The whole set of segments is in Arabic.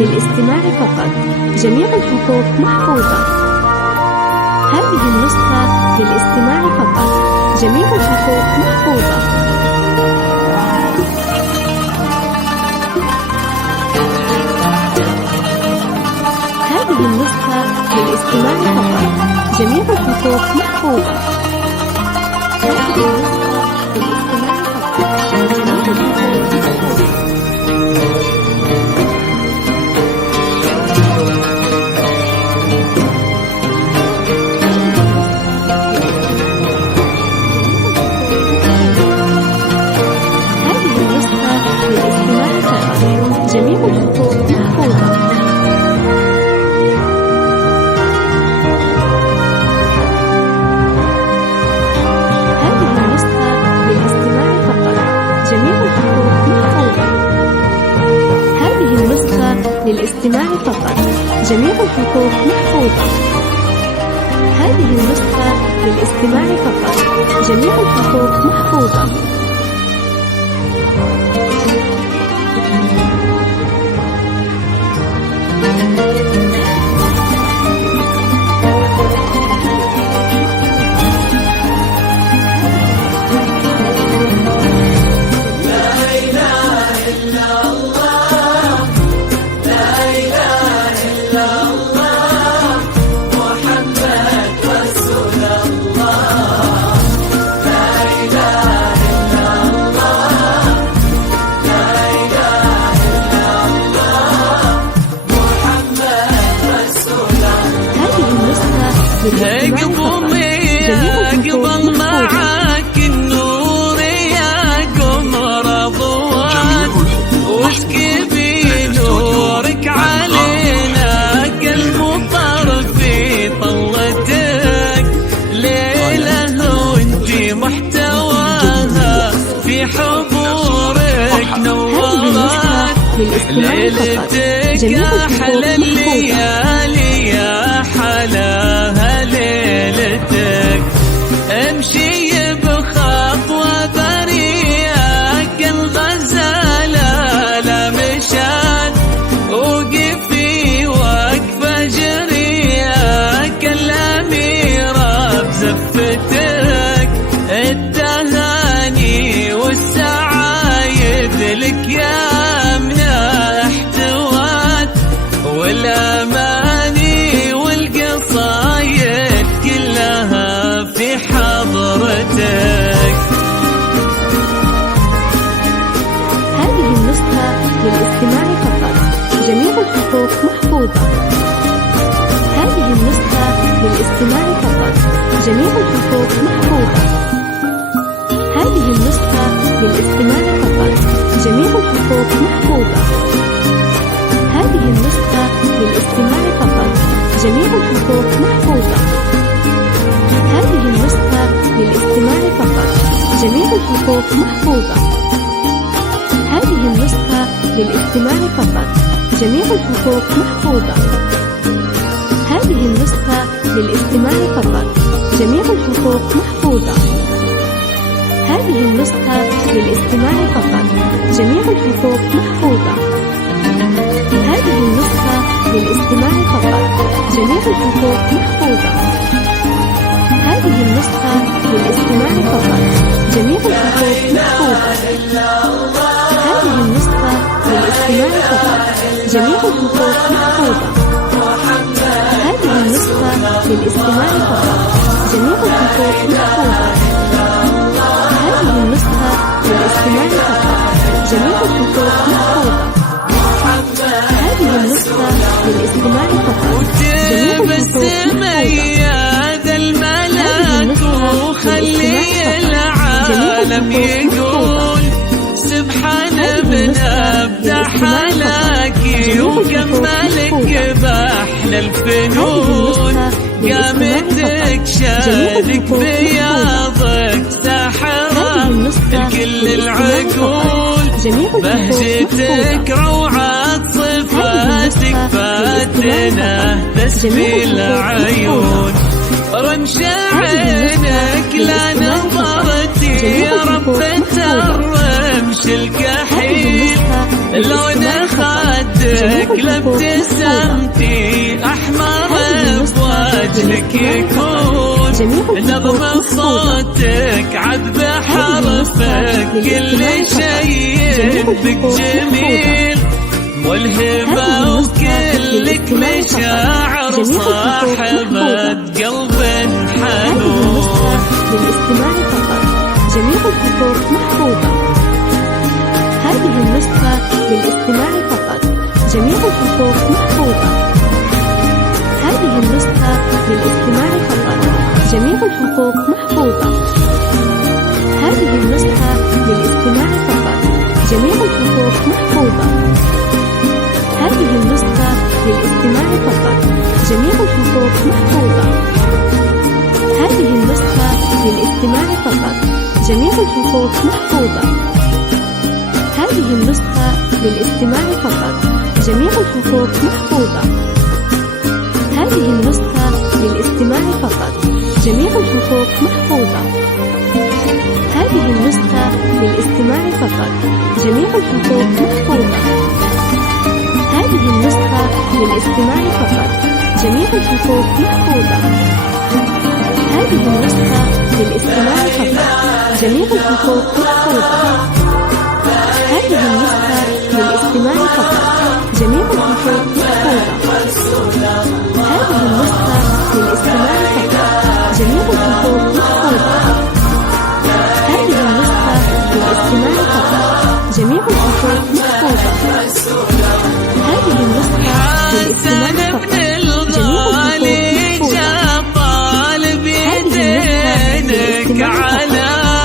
للاستماع فقط. جميع الحقوق محفوظة. هذه النسخة للاستماع فقط. جميع الحقوق محفوظة. هذه النسخة للاستماع فقط. جميع الحقوق محفوظة. هذه النسخة للاستماع فقط. جميع الحقوق محفوظة. جميع الحقوق محفوظة. هذه النسخة للاستماع فقط. جميع الحقوق محفوظة. هذه النسخة للاستماع فقط. جميع الحقوق محفوظة. هذه النسخة للاستماع فقط. جميع الحقوق محفوظة. قبل معاك النور يا قمر رضوان، واشكي نورك علينا كالمطر في طلتك، ليلة وانتي محتواها في حضورك نورت، ليلتك يا حلا الليالي يا حلاها ليلتك، امشي بخطوة بريئة كالغزالة لا مشات، وقفي وقفة جريئة كالأميرة بزفتك، التهاني والسعايد لك يا منى احتوات، والأماني والقصايد كلها في حضرتك. هذه النسخة للاستماع فقط. جميع الحقوق محفوظة. هذه النسخة للاستماع فقط. جميع الحقوق محفوظة. هذه النسخة للاستماع فقط. جميع الحقوق محفوظة. هذه النسخة للاستماع فقط. جميع الحقوق محفوظة. هذه النسخة للاستماع فقط. جميع الحقوق محفوظة. هذه النسخة للاستماع فقط. جميع الحقوق محفوظة. هذه النسخة للاستماع فقط. جميع الحقوق محفوظة. هذه النسخة للاستماع فقط. جميع الحقوق محفوظة. هذه النسخة للاستماع فقط. جميع الحقوق محفوظة. هذه النسخة للاستماع فقط. جميع الحقوق محفوظة. هذه النسخة للاستماع فقط. جميع الحقوق محفوظة. هذه النسخة للاستماع فقط. جميع الحقوق محفوظة. هذه النسخة للاستماع فقط. جميع الحقوق محفوظة. هذه النسخة للاستماع فقط. جميع الحقوق هذا الملك وخلي العالم يقول سبحان من أبدع حلاكي وكملك بأحلى الفنون، قامتك شادك بياضك ساحرة الكل العقول، بهجتك روعة صفاتك فاتنة تسبي العيون، رمش عينك لا نظرتي يا رب ترك رمش الكحيل لون خدك لابتسامتي أحمر بوجهك يكون نظم صوتك عذب حرفك كل شيء بك جميل والهبة وكلك مشاعر صاحبة قلب حنون. للاستماع فقط، جميع الحقوق محفوظة. هذه النسخة للاستماع فقط، جميع الحقوق محفوظة. هذه النسخة للاستماع فقط، جميع الحقوق محفوظة. هذه النسخة للاستماع فقط، جميع الحقوق محفوظة. هذه النسخة للاستماع فقط، جميع الحقوق محفوظة. هذه النسخة للاستماع فقط، جميع الحقوق محفوظة. هذه النسخة للاستماع فقط، جميع الحقوق محفوظة. هذه النسخة للاستماع فقط، جميع الحقوق محفوظة. هذه النسخة للاستماع فقط، جميع الحقوق محفوظة. هذه النسخة للاستماع فقط، جميع الحقوق محفوظة. هذه النسخة للاستماع فقط، جميع الحقوق محفوظة. هذه النسخة للاستماع فقط، جميع الحقوق محفوظة. هذه النسخة للاستماع فقط، جميع الحقوق محفوظة. هذه النسخة للاستماع فقط، جميع الحقوق محفوظة. هذه النسخة للاستماع فقط،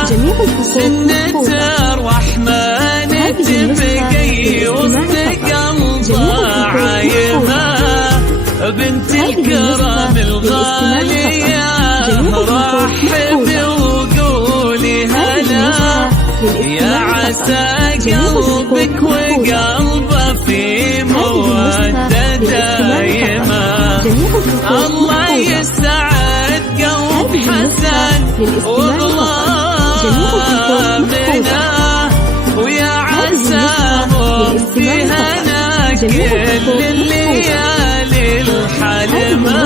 جميع الحقوق على سنة الرحمن تبقي وسط قلبها عايمة بنت الكرم الغالية رحبي وقولي هلا يا عسى قلبك وقلبه في مودة دايمة. الله يسعد قلب حسن وظلامنا ويا عساهم في هنا كل الليالي الحلمة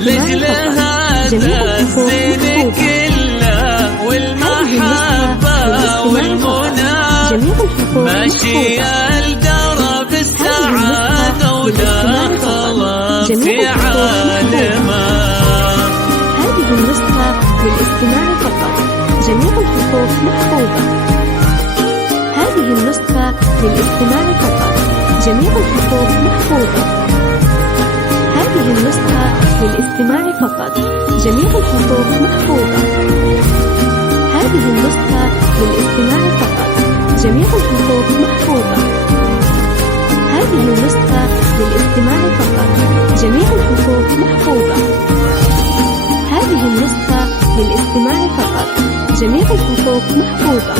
لجلها تزين كلها والمحبة والمنى ماشية الدرب السعادة وداخلة في عالمه. هذه النسخة للاستماع فقط، جميع الحقوق محفوظة. هذه النسخة للاستماع فقط، جميع الحقوق محفوظة. هذه النسخة للاستماع فقط، جميع الحقوق محفوظة. هذه النسخة للاستماع فقط، جميع الحقوق محفوظة. هذه النسخة للاستماع فقط، جميع الحقوق محفوظة. هذه النسخة للاستماع فقط، جميع الحقوق محفوظة.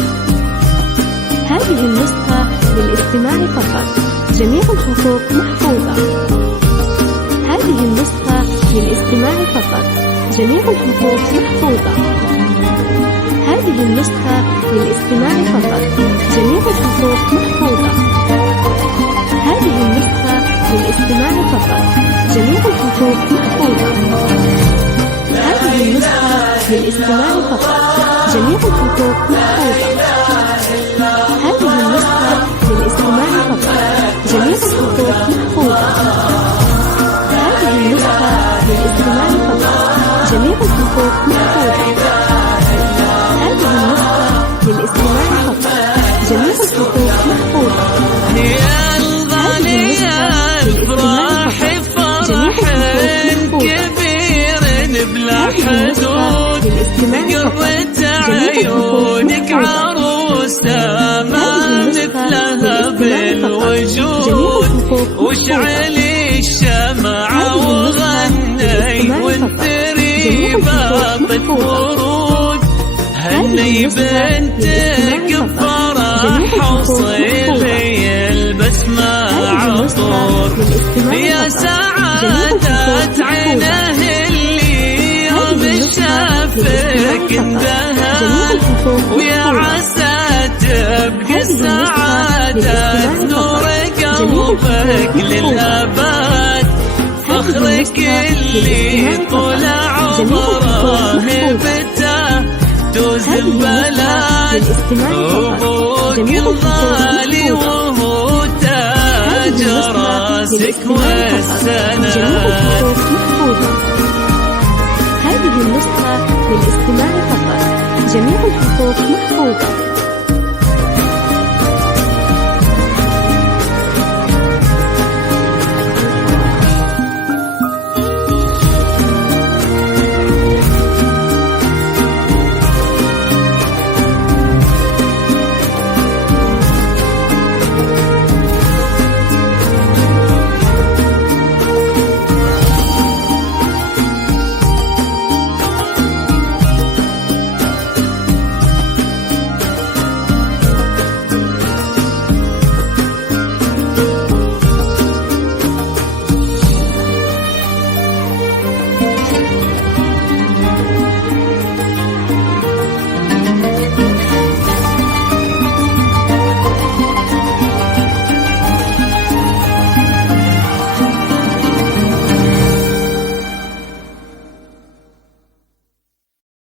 هذه النسخة للاستماع فقط، جميع الحقوق محفوظة. هذه النسخة للاستماع فقط، جميع الحقوق محفوظة. هذه النسخة للاستماع فقط، جميع الحقوق محفوظة. هذه النسخة للاستماع فقط، جميع الحقوق محفوظة. هذه النسخة للاستماع فقط، جميع الحقوق محفوظة. هذه النسخة للاستماع فقط، جميع الحقوق محفوظة. هذه النسخة للاستماع فقط، جميع الحقوق محفوظة. هذه النسخة للاستماع فقط، جميع الحقوق محفوظة. يا الغالية افرح فرح كبير بلا حدود قرة عيونك عروسة ما مثلها بالوجود واشعلي الشمعة وغني وانتري باطة ورود هني بنتك بفرح وصيلي البسمة عطور يا سعادة عينه اللي يوم شافك اندهى ويا عسى يبقى السعادة نور قلبك للأبد فخرك اللي طول عمره هبته توزن بلد أبوك الغالي وهو تاج راسك والسند. هذه النسخة للاستماع فقط. جميع الحقوق محفوظة.